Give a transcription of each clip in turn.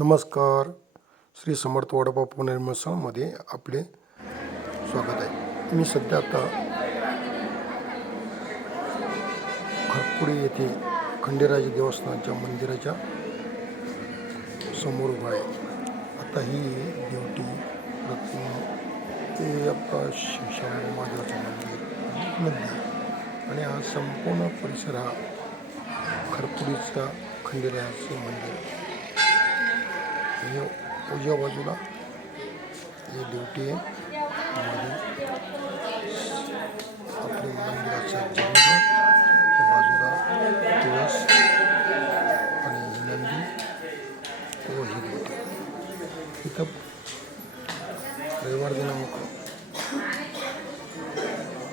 नमस्कार. श्री समर्थ वडापाव पुनर्मिसळमध्ये आपले स्वागत आहे. मी सध्या आता खरपुडी येथे खंडेराज देवस्थानाच्या मंदिराच्या समोर उभा आहे. आता ही देवटी रत्न ते आता शिवशाम महादेवाचं मंदिर नदी आणि हा संपूर्ण परिसर हा खरपुडीचा खंडेरायाचं मंदिर हे। उजव्या बाजूला हे ड्युटी आहे मध्ये आपल्या मंदिराचा जंगल बाजूला तुळस आणि ही नंदी व ही। ड्युटी इथं रविवार दिनांक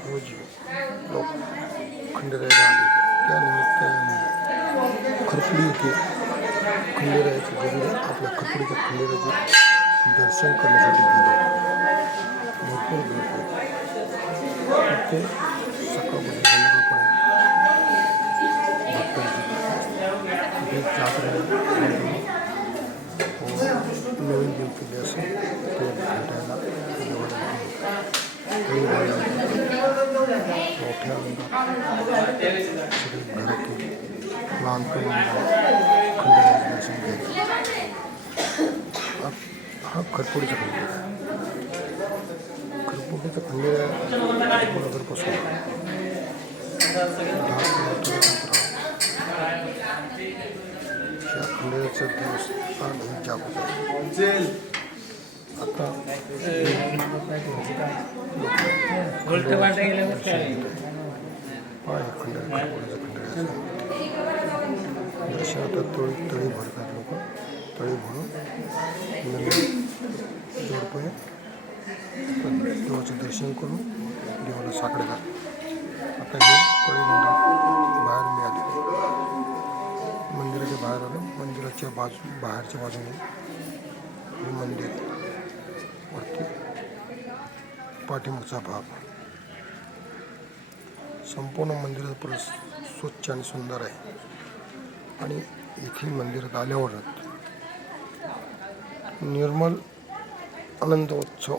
रोजी लोक खंडेरायाला आले त्यानिमित्ताने खरपुडी येथे खंडेरायाचे ज़रूर आपल्या खरपुडीच्या खंडेरायाचे दर्शन करण्यासाठी गेलो भरपूर गर्दी होती. तिथे सकाळपासून संध्याकाळपर्यंत भक्तांची तिथे जात्रा नवीन देव देवाला हा खरपुडीचा खंडेर आहे. खरपुडीचा खंडेर अंतरावर. या खंडेराचं देवस्थान हे जागृत आहे आता खंडेर खरपुडीचं खंडेराचं दर्शनात तळी तळी भरतात लोक. तळी भरून देवाचं दर्शन करून देवाला साकडे घालतात आता हे तळी बाहेर मिळालेले मंदिराच्या बाहेर आलो. मंदिराच्या बाजू बाहेरच्या बाजूने हे मंदिर वरती पाठीमागचा भाग. संपूर्ण मंदिर परिस स्वच्छ आणि सुंदर आहे. आणि इथे मंदिरात आल्यावरच निर्मल आनंदोत्सव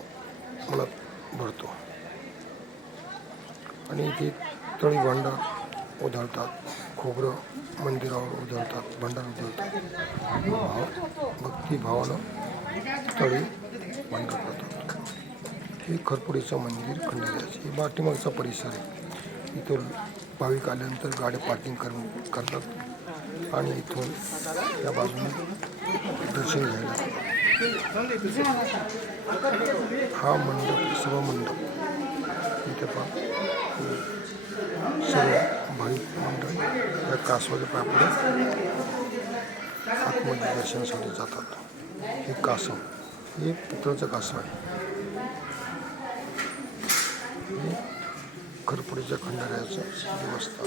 म्हणत भरतो. आणि इथे तळी भांडार उधळतात खोबरं मंदिरावर उधळतात भांडार उधळतात. भाव भक्तिभावानं तळी भांडार करतात. हे खरपुडीचं मंदिर खंडेरायाचे हे पाठीमागचा परिसर आहे. इथून भाविक आल्यानंतर गाड्या पार्किंग कर करतात आणि इथून या बाजूने दर्शन घ्यायला हा मंडप सभा मंडप. इथे पण सर्व भाविक मंडळ या कासवाच्या पापड आतमध्ये दर्शनासाठी जातात. हे कासव. हे पितळचं कासव आहे. हे खरपुडीच्या खंडाऱ्याचं देवस्थान